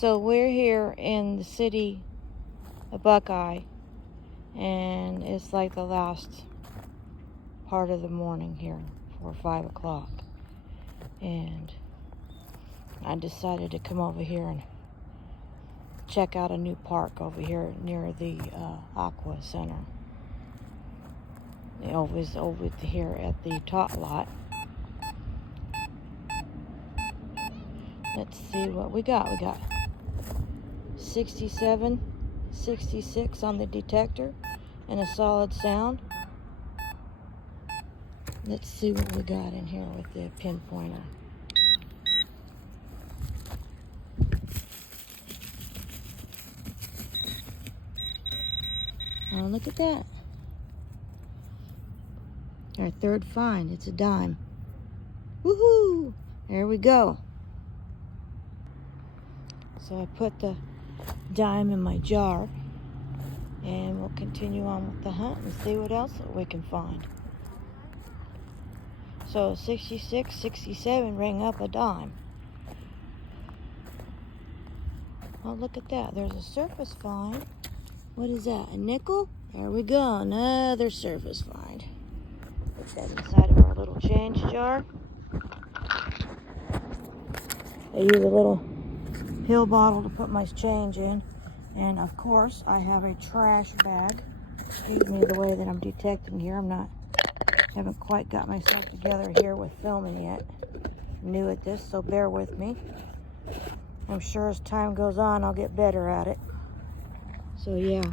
So we're here in the city of Buckeye, and it's like the last part of the morning here, 4 or 5 o'clock. And I decided to come over here and check out a new park over here near the Aqua Center. Always over here at the Tot Lot. Let's see what we got. We got 67, 66 on the detector and a solid sound. Let's see what we got in here with the pinpointer. Oh, look at that. Our third find. It's a dime. Woohoo! There we go. So I put the dime in my jar, and we'll continue on with the hunt and see what else we can find. So 66, 67 rang up a dime. Oh, look at that. There's a surface find. What is that? A nickel? There we go. Another surface find. Put that inside of our little change jar. I use a little pill bottle to put my change in. And of course, I have a trash bag. Excuse me the way that I'm detecting here. Haven't quite got myself together here with filming yet. I'm new at this, so bear with me. I'm sure as time goes on, I'll get better at it. So yeah,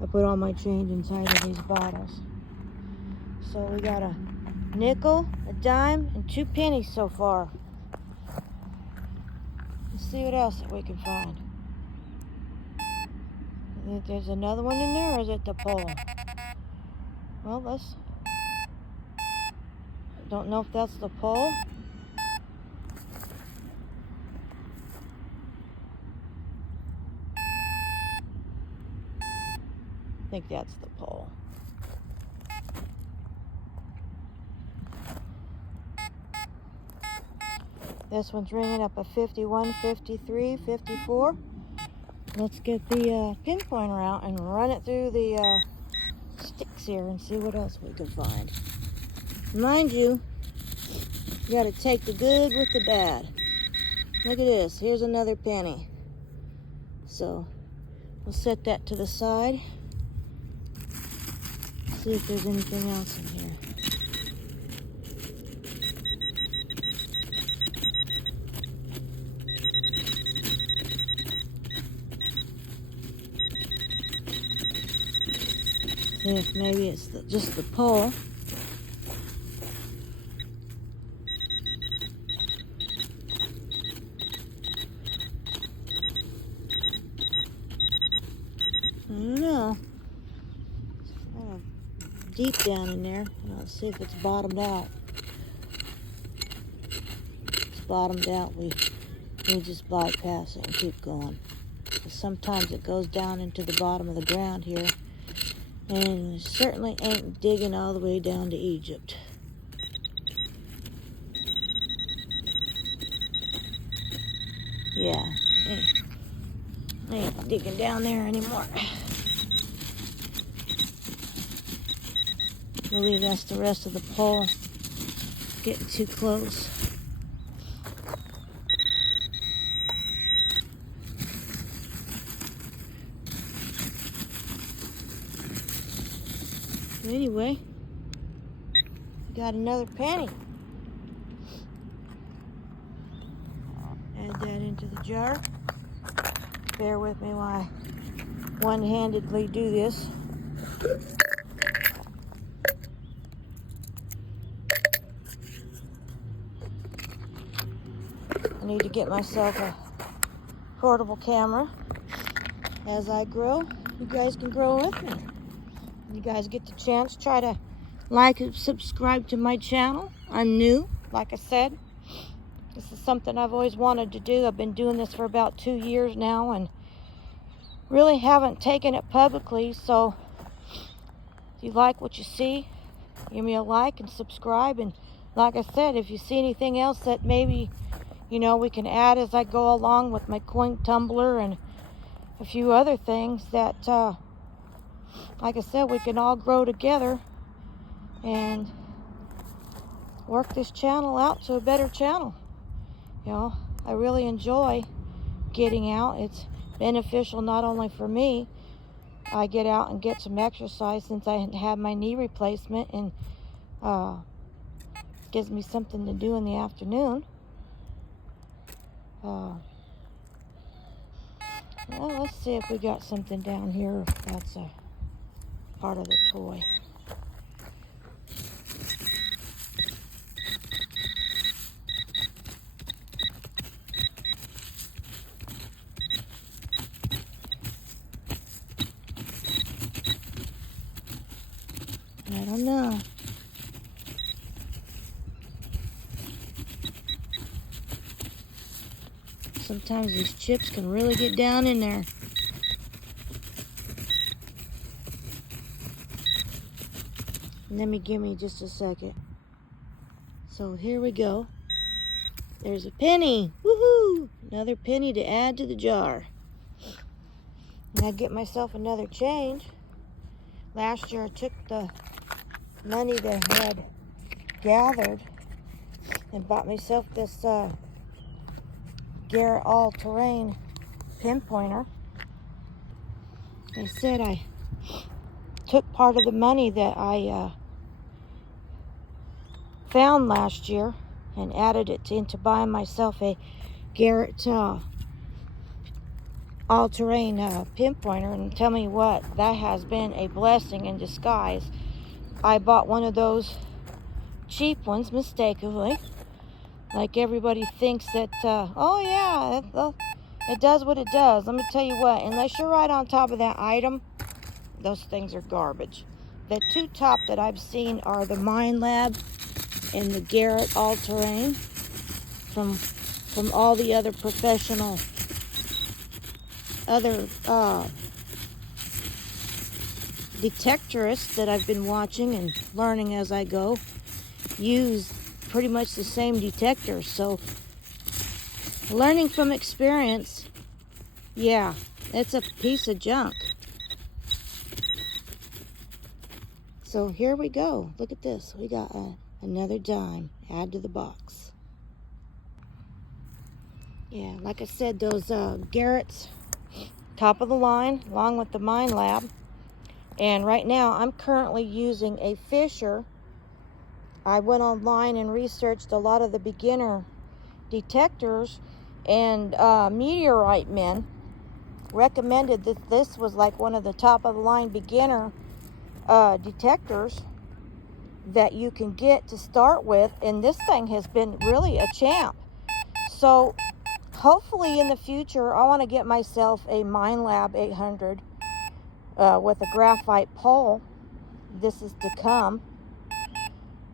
I put all my change inside of these bottles. So we got a nickel, a dime, and 2 pennies so far. Let's see what else that we can find. I think there's another one in there, or is it the pole? Well, don't know if that's the pole. I think that's the pole. This one's ringing up a 51, 53, 54. Let's get the pinpointer out and run it through the sticks here and see what else we can find. Mind you, you gotta take the good with the bad. Look at this. Here's another penny. So we'll set that to the side. See if there's anything else in here. See if maybe it's just the pole. I don't know. It's kind of deep down in there. Let's see if it's bottomed out. If it's bottomed out, we just bypass it and keep going. Sometimes it goes down into the bottom of the ground here, and it certainly ain't digging all the way down to Egypt. Yeah, ain't digging down there anymore. I believe that's the rest of the pole. Getting too close. Anyway, got another penny. Add that into the jar. Bear with me while I one-handedly do this. I need to get myself a portable camera. As I grow, you guys can grow with me. You guys get the chance, try to like and subscribe to my channel. I'm new, like I said. This is something I've always wanted to do. I've been doing this for about 2 years now and really haven't taken it publicly. So if you like what you see, give me a like and subscribe. And like I said, if you see anything else that maybe you know, we can add as I go along with my coin tumbler and a few other things that, like I said, we can all grow together and work this channel out to a better channel. You know, I really enjoy getting out. It's beneficial not only for me. I get out and get some exercise since I had my knee replacement, and gives me something to do in the afternoon. Well, let's see if we got something down here, if that's a part of the toy. I don't know. Sometimes these chips can really get down in there. Give me just a second. So here we go. There's a penny. Woohoo! Another penny to add to the jar. And I get myself another change. Last year I took the money that I had gathered and bought myself this Garrett all-terrain pinpointer. They said I took part of the money that I found last year and added it into buying myself a Garrett all-terrain pinpointer, and tell me what, that has been a blessing in disguise. I bought one of those cheap ones mistakenly, like everybody thinks that oh yeah, it does what it does. Let me tell you what, unless you're right on top of that item, those things are garbage. The two top that I've seen are the Minelab and the Garrett all-terrain from all the other professional detectorists that I've been watching and learning as I go use pretty much the same detectors. So learning from experience, yeah, it's a piece of junk. So here we go. Look at this. We got another dime. Add to the box. Yeah, like I said, those Garrett's top of the line along with the Minelab. And right now I'm currently using a Fisher. I went online and researched a lot of the beginner detectors, and Meteorite Men recommended that this was like one of the top of the line beginner detectors that you can get to start with, and this thing has been really a champ. So hopefully in the future I want to get myself a Minelab 800 with a graphite pole. This is to come.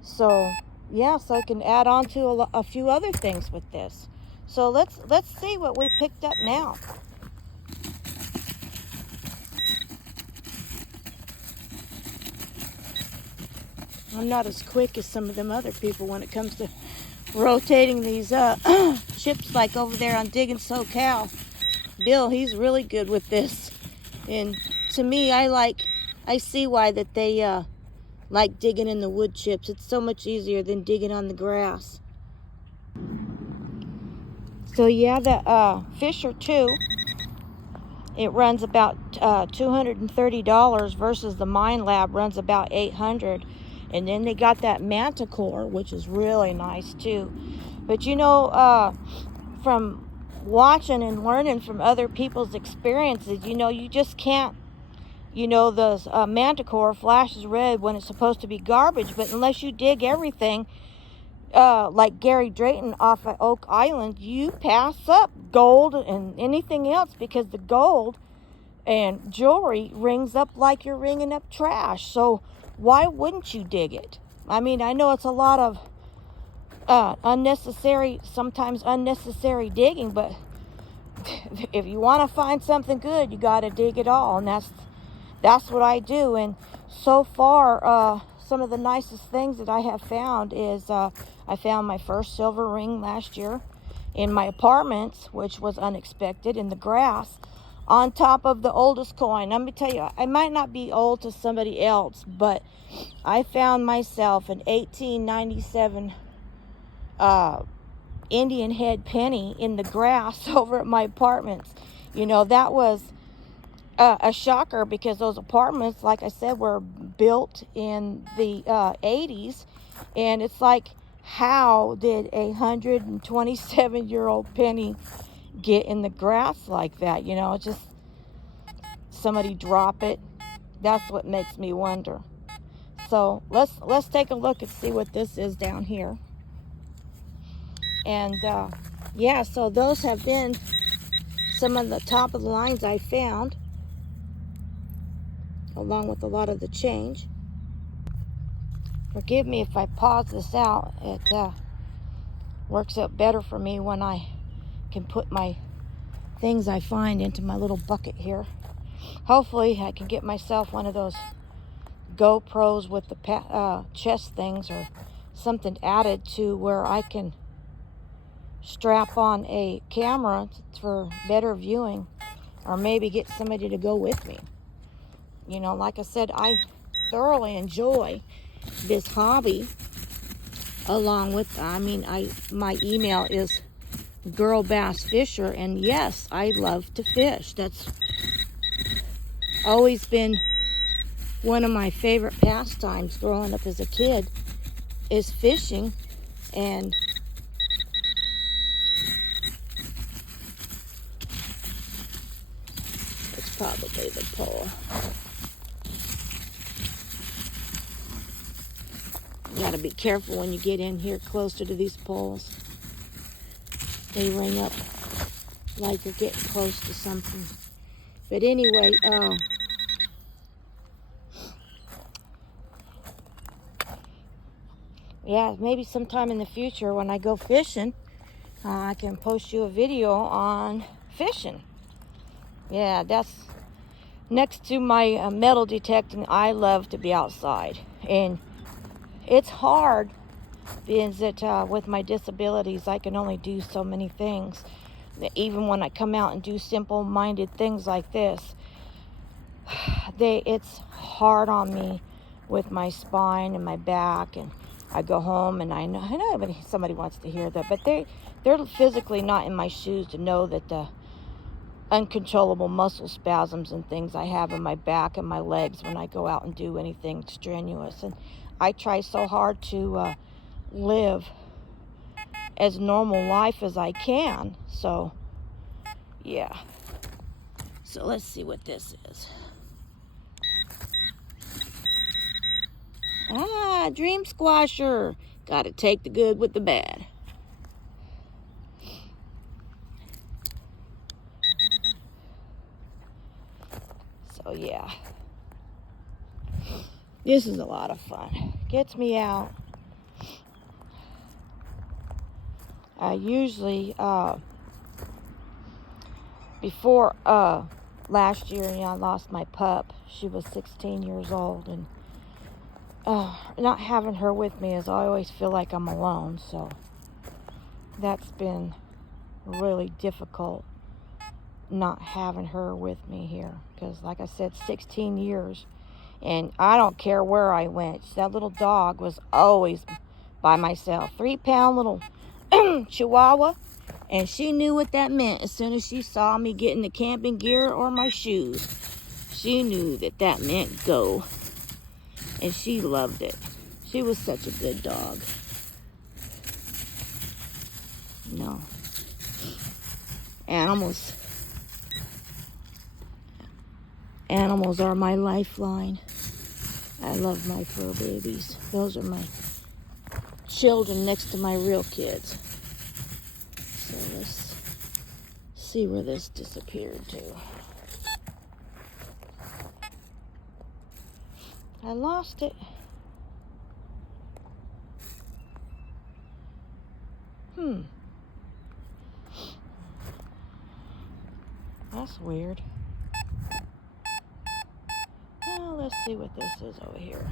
So yeah, so I can add on to a few other things with this. So let's see what we picked up now. I'm not as quick as some of them other people when it comes to rotating these chips, like over there on Digging SoCal. Bill, he's really good with this. And to me, I see why that they like digging in the wood chips. It's so much easier than digging on the grass. So yeah, the Fisher 2, it runs about $230 versus the Minelab runs about $800. And then they got that Manticore, which is really nice too. But you know, from watching and learning from other people's experiences, you know, you just can't, you know, the Manticore flashes red when it's supposed to be garbage. But unless you dig everything, like Gary Drayton off of Oak Island, you pass up gold and anything else, because the gold and jewelry rings up like you're ringing up trash. So why wouldn't you dig it? I mean, I know it's a lot of sometimes unnecessary digging, but if you want to find something good, you got to dig it all, and that's what I do. And so far, some of the nicest things that I have found is I found my first silver ring last year, in my apartments, which was unexpected, in the grass on top of the oldest coin. Let me tell you, I might not be old to somebody else, but I found myself an 1897 Indian head penny in the grass over at my apartments. You know, that was a shocker, because those apartments, like I said, were built in the 80s, and it's like, how did a 127-year-old penny get in the grass like that? You know, just somebody drop it. That's what makes me wonder. So let's take a look and see what this is down here. And yeah, so those have been some of the top of the lines I found, along with a lot of the change. Forgive me if I pause this out. It works out better for me when I can put my things I find into my little bucket here. Hopefully I can get myself one of those GoPros with the chest things, or something added to where I can strap on a camera for better viewing, or maybe get somebody to go with me. You know, like I said, I thoroughly enjoy this hobby, along with, my email is Girl Bass Fisher, and yes, I love to fish. That's always been one of my favorite pastimes growing up as a kid, is fishing. And it's probably the pole. You gotta be careful when you get in here closer to these poles. They ring up like you're getting close to something. But anyway, yeah, maybe sometime in the future when I go fishing, I can post you a video on fishing. Yeah, that's next to my metal detecting. I love to be outside, and it's hard, being that with my disabilities, I can only do so many things. Even when I come out and do simple-minded things like this, it's hard on me with my spine and my back. And I go home, and I know somebody wants to hear that, but they're physically not in my shoes to know that the uncontrollable muscle spasms and things I have in my back and my legs when I go out and do anything strenuous. And I try so hard to live as normal life as I can. So yeah, so let's see what this is. Dream squasher. Gotta take the good with the bad. So yeah, this is a lot of fun. Gets me out. I usually, before last year, I lost my pup. She was 16 years old, and not having her with me is, I always feel like I'm alone. So that's been really difficult, not having her with me here, because like I said, 16 years, and I don't care where I went, that little dog was always by myself. 3-pound little Chihuahua, and she knew what that meant. As soon as she saw me getting the camping gear or my shoes, she knew that meant go, and she loved it. She was such a good dog. No, animals are my lifeline. I love my fur babies. Those are my children next to my real kids. So let's see where this disappeared to. I lost it. That's weird. Well, let's see what this is over here.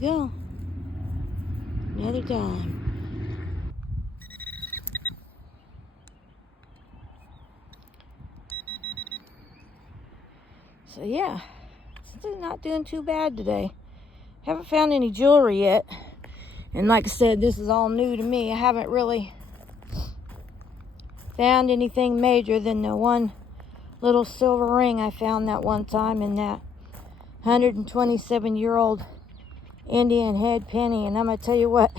you go. Another dime. So yeah, still not doing too bad today. Haven't found any jewelry yet. And like I said, this is all new to me. I haven't really found anything major than the one little silver ring I found that one time in that 127-year-old Indian head penny. And I'm going to tell you what,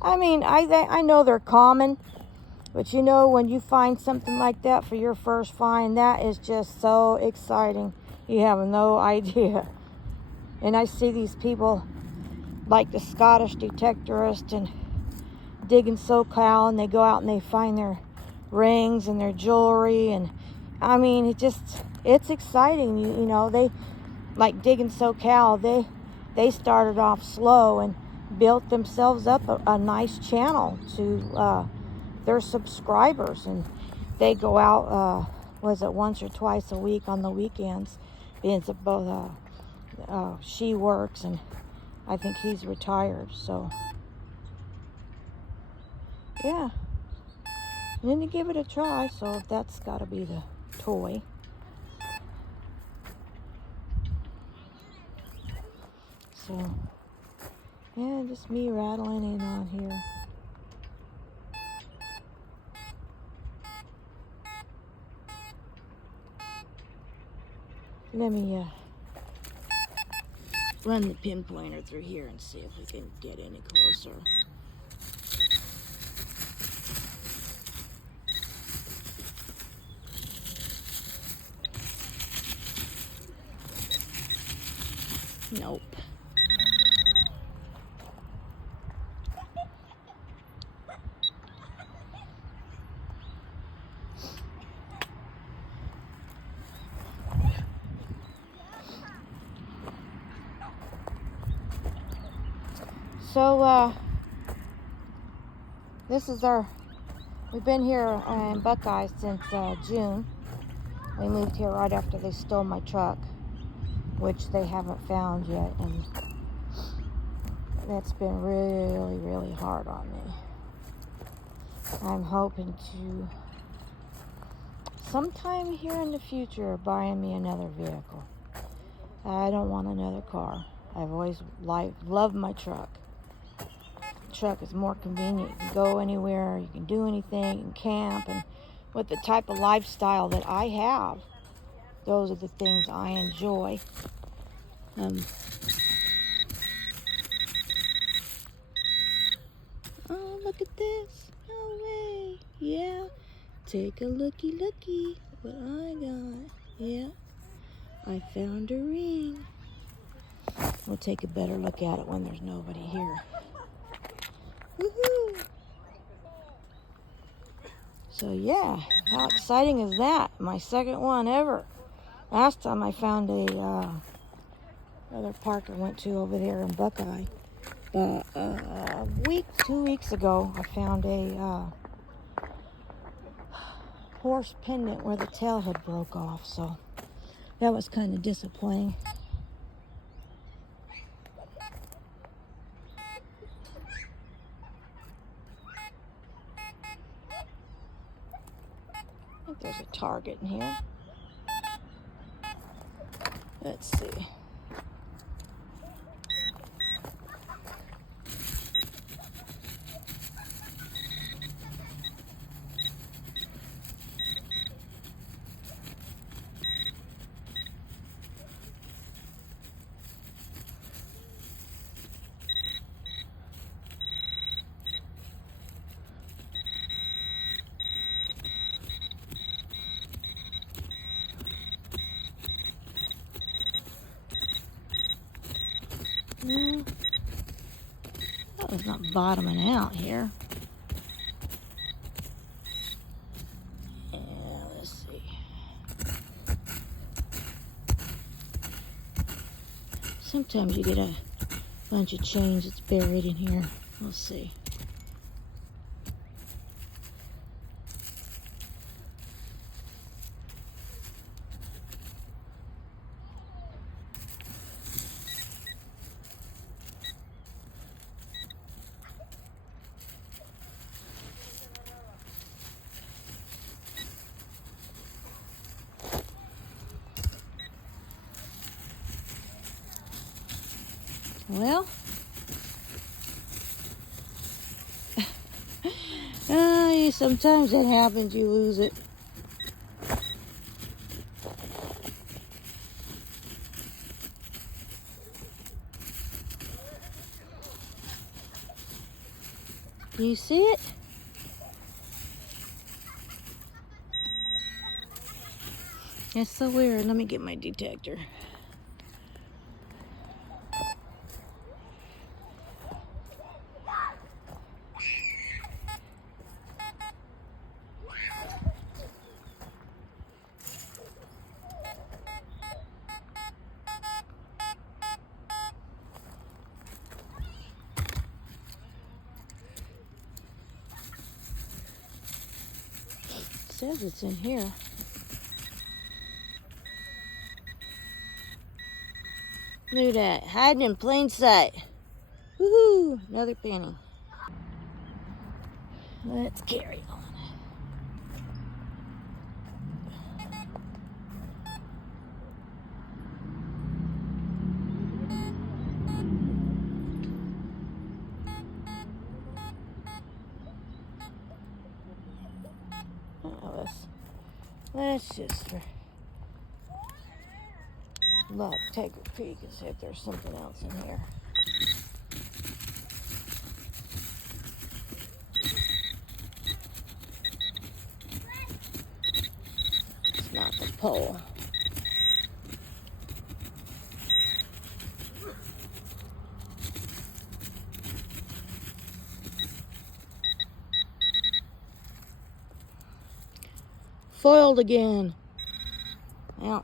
I mean, I know they're common, but you know, when you find something like that for your first find, that is just so exciting. You have no idea. And I see these people like the Scottish Detectorist and Digging SoCal, and they go out and they find their rings and their jewelry, and I mean, it's exciting. You know, they like Digging SoCal, they started off slow and built themselves up a nice channel to their subscribers, and they go out was it once or twice a week on the weekends, being both she works and I think he's retired. So yeah, and then you give it a try. So that's got to be the toy. So yeah, just me rattling in on here. Let me run the pinpointer through here and see if we can get any closer. Nope. So this is we've been here in Buckeye since June. We moved here right after they stole my truck, which they haven't found yet, and that's been really, really hard on me. I'm hoping to sometime here in the future buying me another vehicle. I don't want another car. I've always loved my truck. Truck is more convenient. You can go anywhere, you can do anything, you can camp, and with the type of lifestyle that I have, those are the things I enjoy. Oh, look at this. No way. Yeah. Take a looky what I got. Yeah. I found a ring. We'll take a better look at it when there's nobody here. Woohoo! So yeah, how exciting is that? My second one ever. Last time I found another park I went to over there in Buckeye. But a week, 2 weeks ago, I found a horse pendant where the tail had broke off. So that was kind of disappointing. I think there's a Target in here. Let's see. No, that was not bottoming out here. Yeah, let's see. Sometimes you get a bunch of change that's buried in here. We'll see. Well, sometimes that happens, you lose it. You see it? It's so weird. Let me get my detector. It says it's in here. Look at that, hiding in plain sight. Woohoo, another penny. Let's carry on. Oh, let's just look, take a peek and see if there's something else in here. It's not the pole. Foiled again. Well,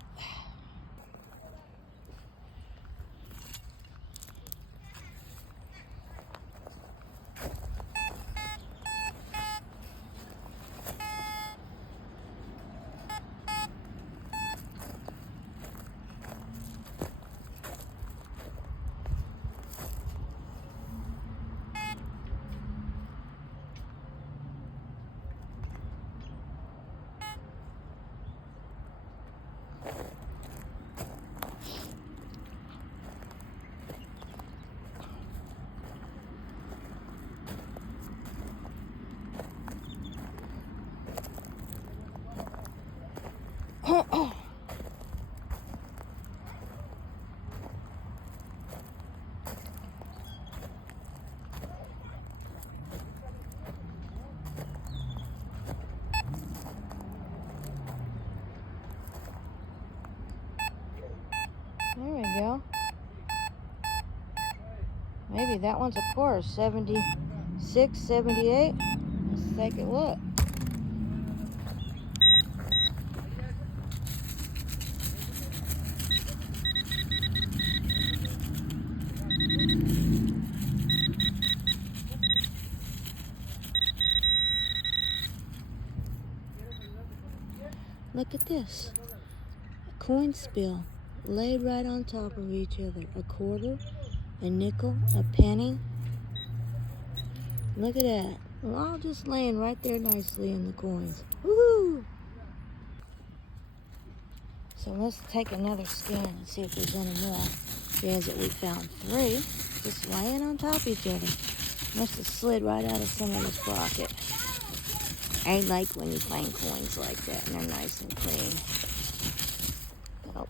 there we go. Maybe that one's a course. 76, 78. Let's take a look. Look at this. A coin spill laid right on top of each other. A quarter, a nickel, a penny. Look at that. They're all just laying right there nicely in the coins. Woohoo! So let's take another scan and see if there's any more. There's it. We found 3 just laying on top of each other. Must have slid right out of somebody's pocket. I like when you find coins like that and they're nice and clean. Oh.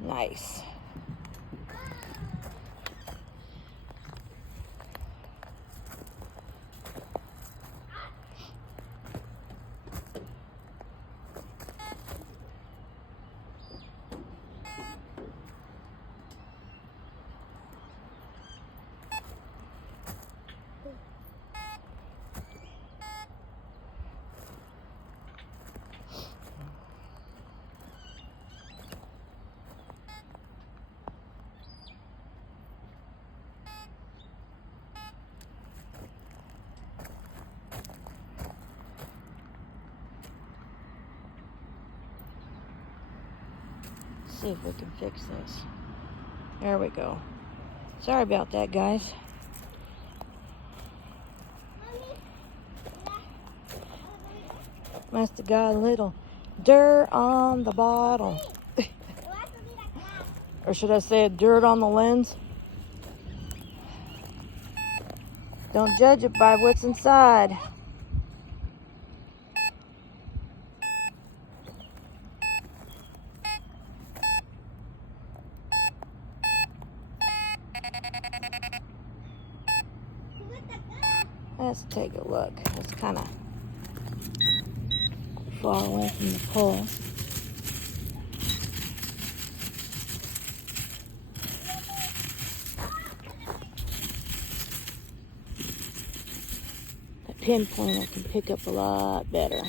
Nice. See if we can fix this. There we go. Sorry about that, guys. Must have got a little dirt on the bottle. Or should I say dirt on the lens? Don't judge it by what's inside. Let's take a look. It's kind of far away from the pole. The pinpointer can pick up a lot better.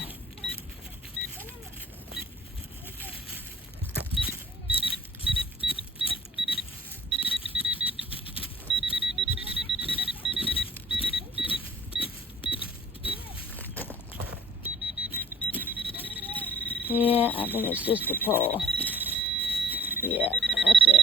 Yeah, I think it's just a pole. Yeah, that's it.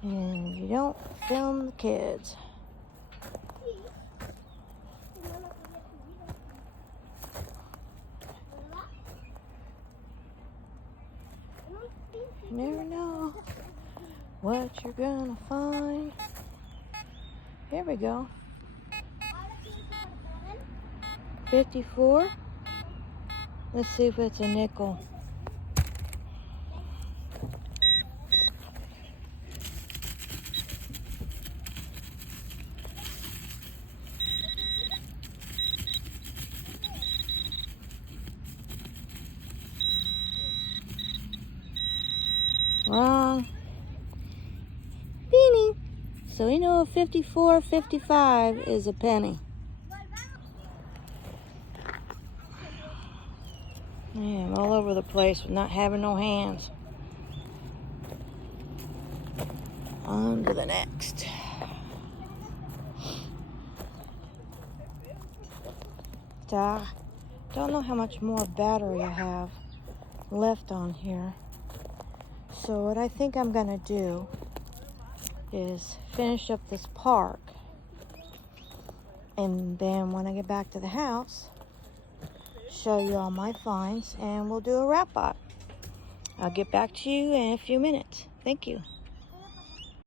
And you don't film the kids. You never know what you're gonna find. Here we go. 54. Let's see if it's a nickel. Wrong. Penny. So we know 54, 55 is a penny. Yeah, I'm all over the place with not having no hands. On to the next. Don't know how much more battery I have left on here. So what I think I'm gonna do is finish up this park, and then when I get back to the house, show you all my finds, and we'll do a wrap up. I'll get back to you in a few minutes. Thank you.